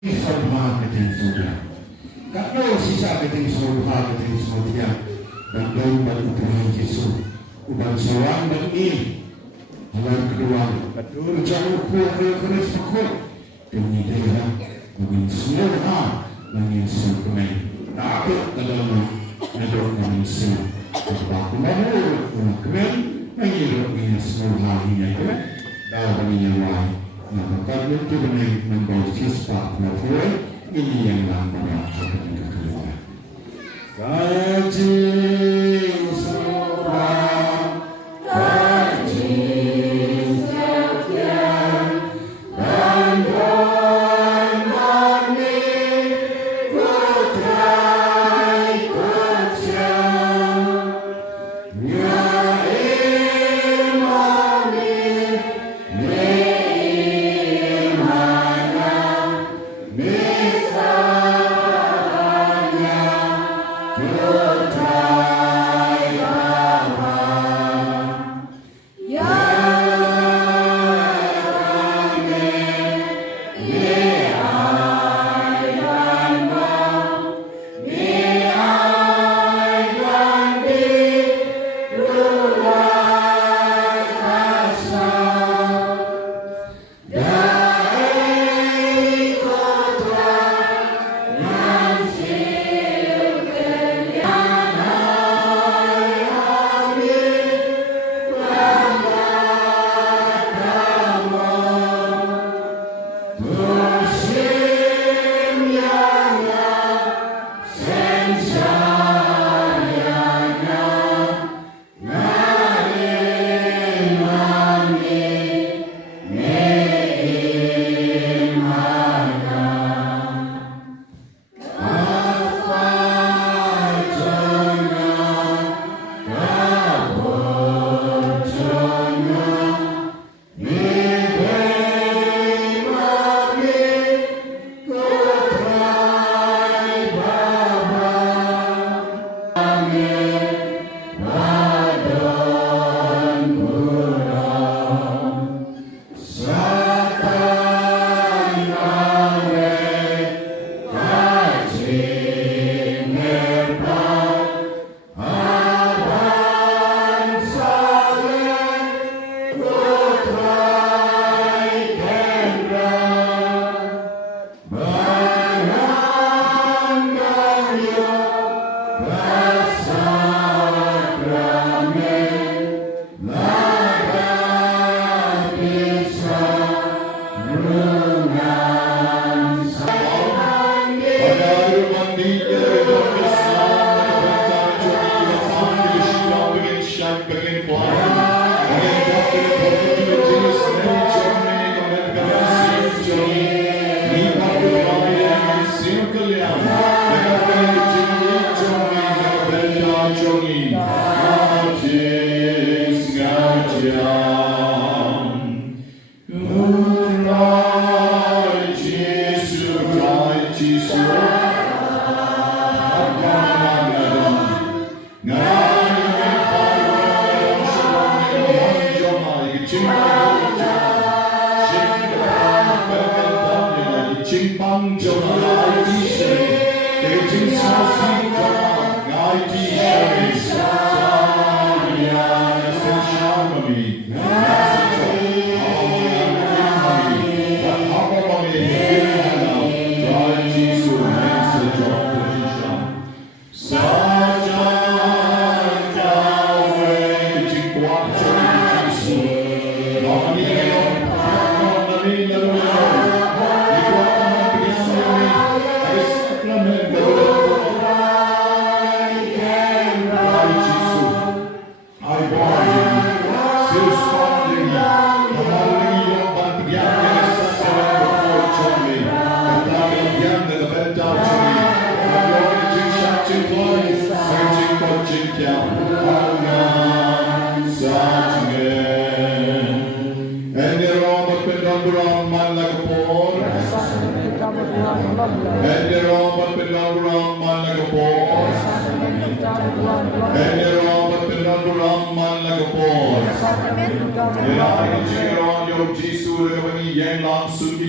Marketing sudah. Kalau sisa marketing sudah marketing sudah dan dalam Tuhan Yesus uban seorang dan ini hal kedua betul jauh keras pukul demi dia mungkin semua mungkin sakrament tapi dalam nador manusia sebab menurut sakrament mengirim semua ini ya dalam ini maka itu benar membawa siswa pelajar ini yang lama seperti kedua. Kaji surah, kaji sekian, dan kami putrai kecil, ya imami. Yang langsung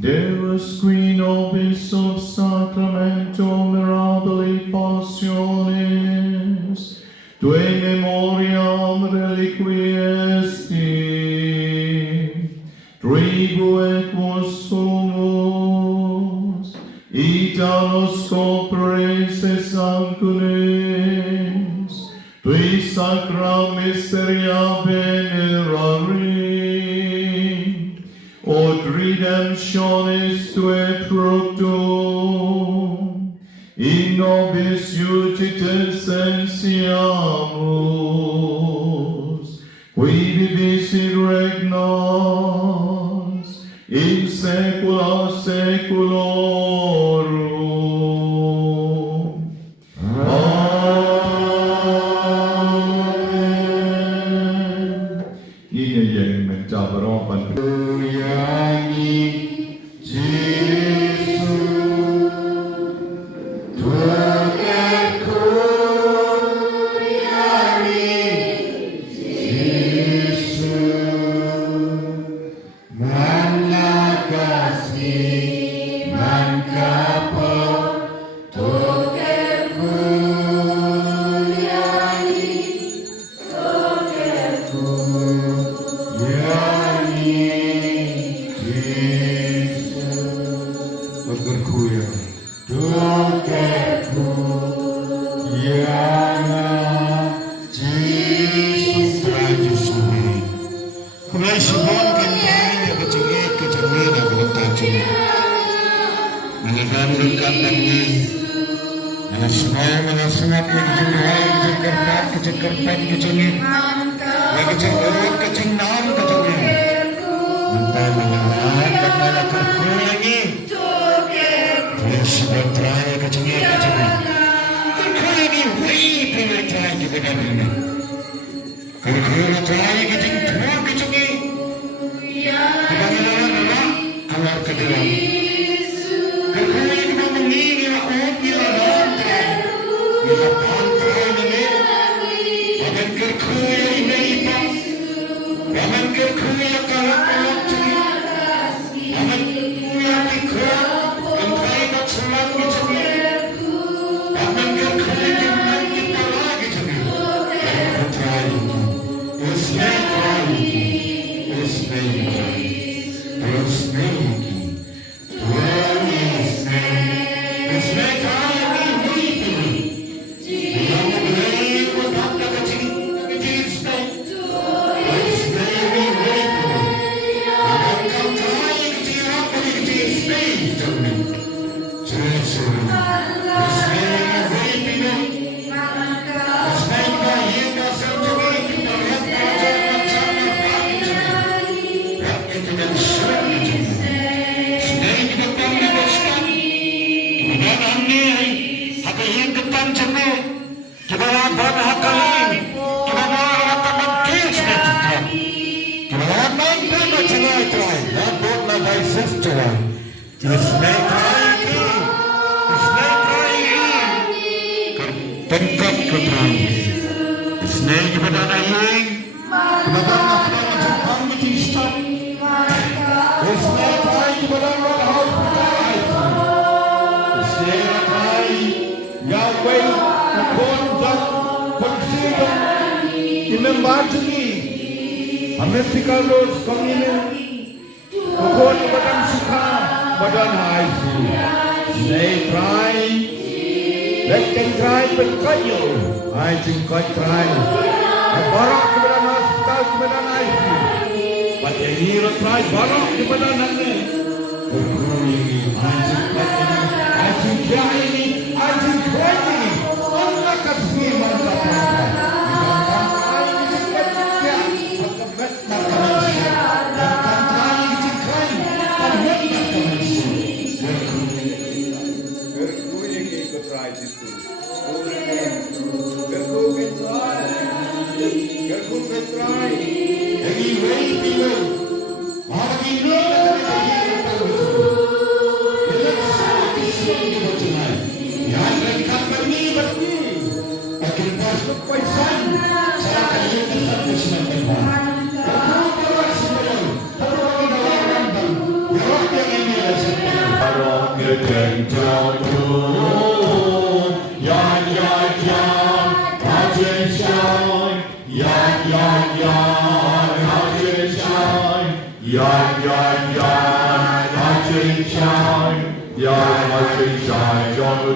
Deus qui nobis sub sacramento mirabili passionis, tue memoriam reliqui esti, tribuet vos sumus, ita nos copres es ancunes, tui sacra miseria venerari, od redemptionis tue fructum, in nobis iudites sensiamus, qui vivis in regnas, in saecula saeculorum. Amen. Ine yang mencabaropan Jingmane mga sungat kecing doai kecing kertas kecing kertas kecing ini kecing urut kecing nam kecing ini minta menyawan dan melakukan lagi sudah terakhir kecing ini kerja ini wih pilih terakhir kita kan ini kerja terakhir kecing tua kecing ini kebanyakan orang keluar ke dalam kerja ini mengingi aku bila bila pantai ini waman kyrkhu yang ini waman kyrkhu yang kalak-kalak cumi waman kyrkhu yang pikir kentai nak selang cumi waman kyrkhu yang jumlah kita lagi cumi dan terakhir usnai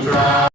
Yeah,